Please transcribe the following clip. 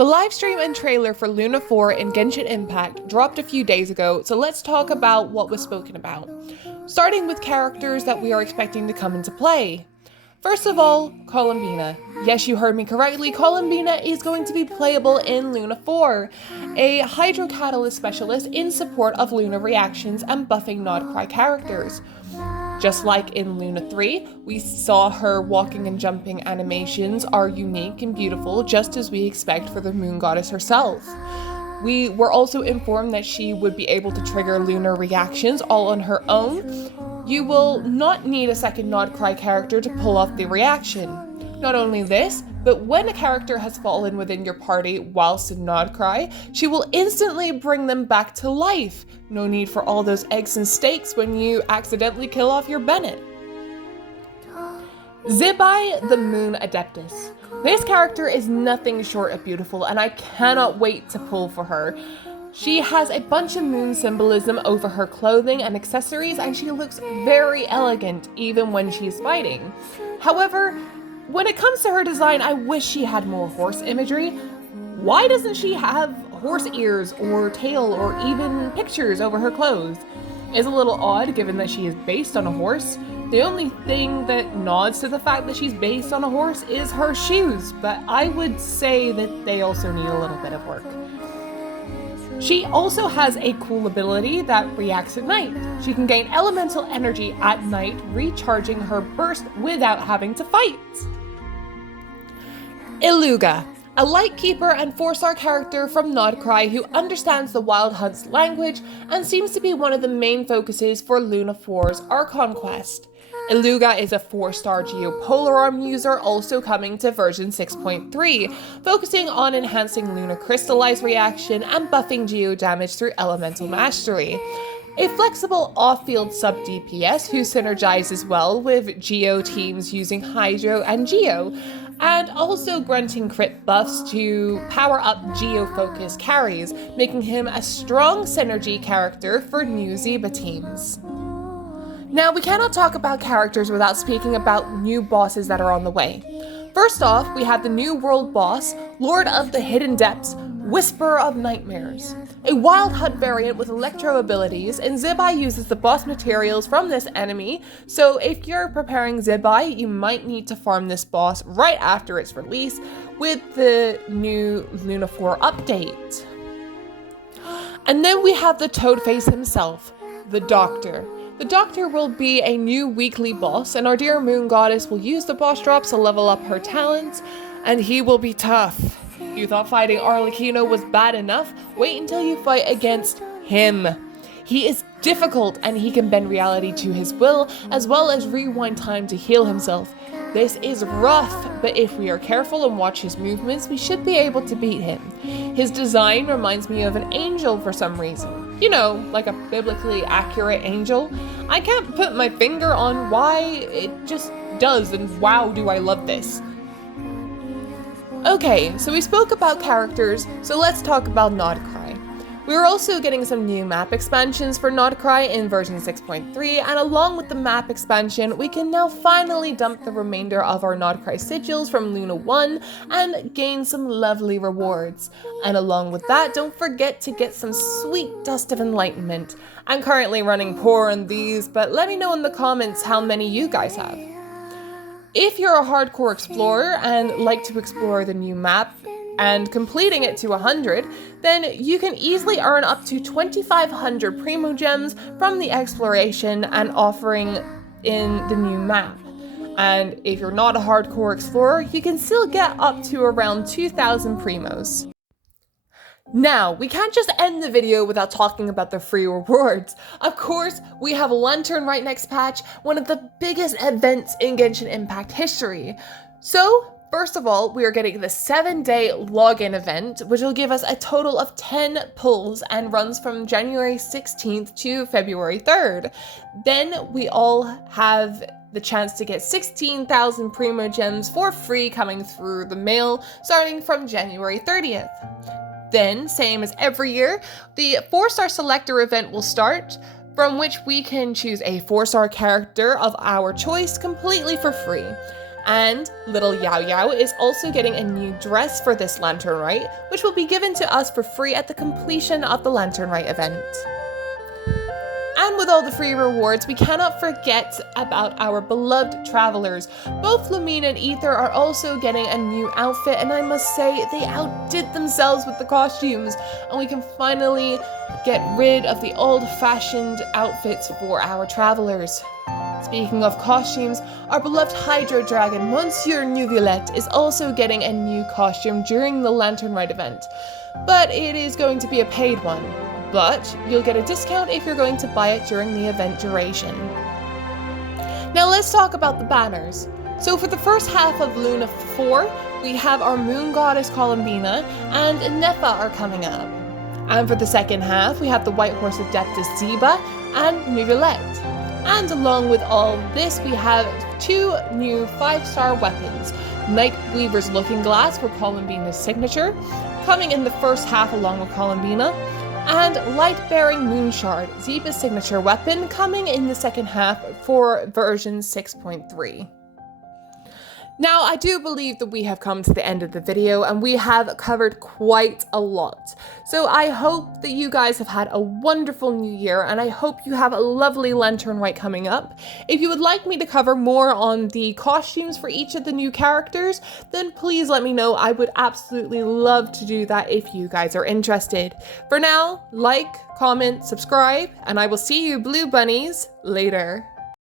The livestream and trailer for Luna 4 in Genshin Impact dropped a few days ago, so let's talk about what was spoken about. Starting with characters that we are expecting to come into play. First of all, Columbina. Yes, you heard me correctly, Columbina is going to be playable in Luna 4, a hydrocatalyst specialist in support of Luna reactions and buffing Nodcry characters. Just like in Luna 3, we saw her walking and jumping animations are unique and beautiful, just as we expect for the moon goddess herself. We were also informed that she would be able to trigger lunar reactions all on her own. You will not need a second Nodcry character to pull off the reaction. Not only this, but when a character has fallen within your party whilst in Nodcry, she will instantly bring them back to life. No need for all those eggs and steaks when you accidentally kill off your Bennett. Zibai, the Moon Adeptus. This character is nothing short of beautiful, and I cannot wait to pull for her. She has a bunch of moon symbolism over her clothing and accessories, and she looks very elegant even when she's fighting. However, when it comes to her design, I wish she had more horse imagery. Why doesn't she have horse ears or tail or even pictures over her clothes? It's a little odd given that she is based on a horse. The only thing that nods to the fact that she's based on a horse is her shoes, but I would say that they also need a little bit of work. She also has a cool ability that reacts at night. She can gain elemental energy at night, recharging her burst without having to fight. Iluga, a Lightkeeper and 4-star character from Nodcry who understands the Wild Hunt's language and seems to be one of the main focuses for Luna 4's Archon quest. Iluga is a 4-star Geopolar Arm user also coming to version 6.3, focusing on enhancing Luna Crystallize reaction and buffing Geo damage through Elemental Mastery. A flexible off-field sub-DPS who synergizes well with Geo teams using Hydro and Geo, and also granting crit buffs to power up Geo-focused carries, making him a strong synergy character for new Zeba teams. Now, we cannot talk about characters without speaking about new bosses that are on the way. First off, we have the new world boss, Lord of the Hidden Depths, Whisperer of Nightmares. A Wild Hunt variant with electro abilities, and Zibai uses the boss materials from this enemy, so if you're preparing Zibai, you might need to farm this boss right after its release with the new Luna 4 update. And then we have the Toadface himself, the Doctor. The Doctor will be a new weekly boss, and our dear Moon Goddess will use the boss drops to level up her talents, and he will be tough. You thought fighting Arlecchino was bad enough? Wait until you fight against him. He is difficult, and he can bend reality to his will, as well as rewind time to heal himself. This is rough, but if we are careful and watch his movements, we should be able to beat him. His design reminds me of an angel for some reason. You know, like a biblically accurate angel. I can't put my finger on why, it just does, and wow, do I love this. Okay, so we spoke about characters, so let's talk about Nodcry. We're also getting some new map expansions for Nodcry in version 6.3, and along with the map expansion, we can now finally dump the remainder of our Nodcry sigils from Luna 1 and gain some lovely rewards. And along with that, don't forget to get some sweet Dust of Enlightenment. I'm currently running poor on these, but let me know in the comments how many you guys have. If you're a hardcore explorer and like to explore the new map and completing it to 100, then you can easily earn up to 2,500 Primo Gems from the exploration and offering in the new map. And if you're not a hardcore explorer, you can still get up to around 2,000 Primos. Now, we can't just end the video without talking about the free rewards. Of course, we have Lantern right next patch, one of the biggest events in Genshin Impact history. So, first of all, we are getting the 7-day login event, which will give us a total of 10 pulls and runs from January 16th to February 3rd. Then we all have the chance to get 16,000 Primo Gems for free coming through the mail starting from January 30th. Then, same as every year, the 4-star selector event will start, from which we can choose a 4-star character of our choice completely for free. And little Yao Yao is also getting a new dress for this Lantern Rite, which will be given to us for free at the completion of the Lantern Rite event. And with all the free rewards, we cannot forget about our beloved travelers. Both Lumine and Ether are also getting a new outfit, and I must say they outdid themselves with the costumes, and we can finally get rid of the old-fashioned outfits for our travelers. Speaking of costumes, our beloved Hydro Dragon, Monsieur Nuvolette, is also getting a new costume during the Lantern Rite event, but it is going to be a paid one. But you'll get a discount if you're going to buy it during the event duration. Now let's talk about the banners. So for the first half of Luna 4, we have our Moon Goddess Columbina and Nefa are coming up. And for the second half, we have the White Horse Adeptus Ziba and Nuvolette. And along with all this, we have 2 new 5-star weapons. Night Weaver's Looking Glass for Columbina's signature, coming in the first half along with Columbina, and Light-Bearing Moonshard, Ziba's signature weapon, coming in the second half for version 6.3. Now, I do believe that we have come to the end of the video and we have covered quite a lot. So I hope that you guys have had a wonderful new year, and I hope you have a lovely Lantern Rite coming up. If you would like me to cover more on the costumes for each of the new characters, then please let me know. I would absolutely love to do that if you guys are interested. For now, like, comment, subscribe, and I will see you blue bunnies later.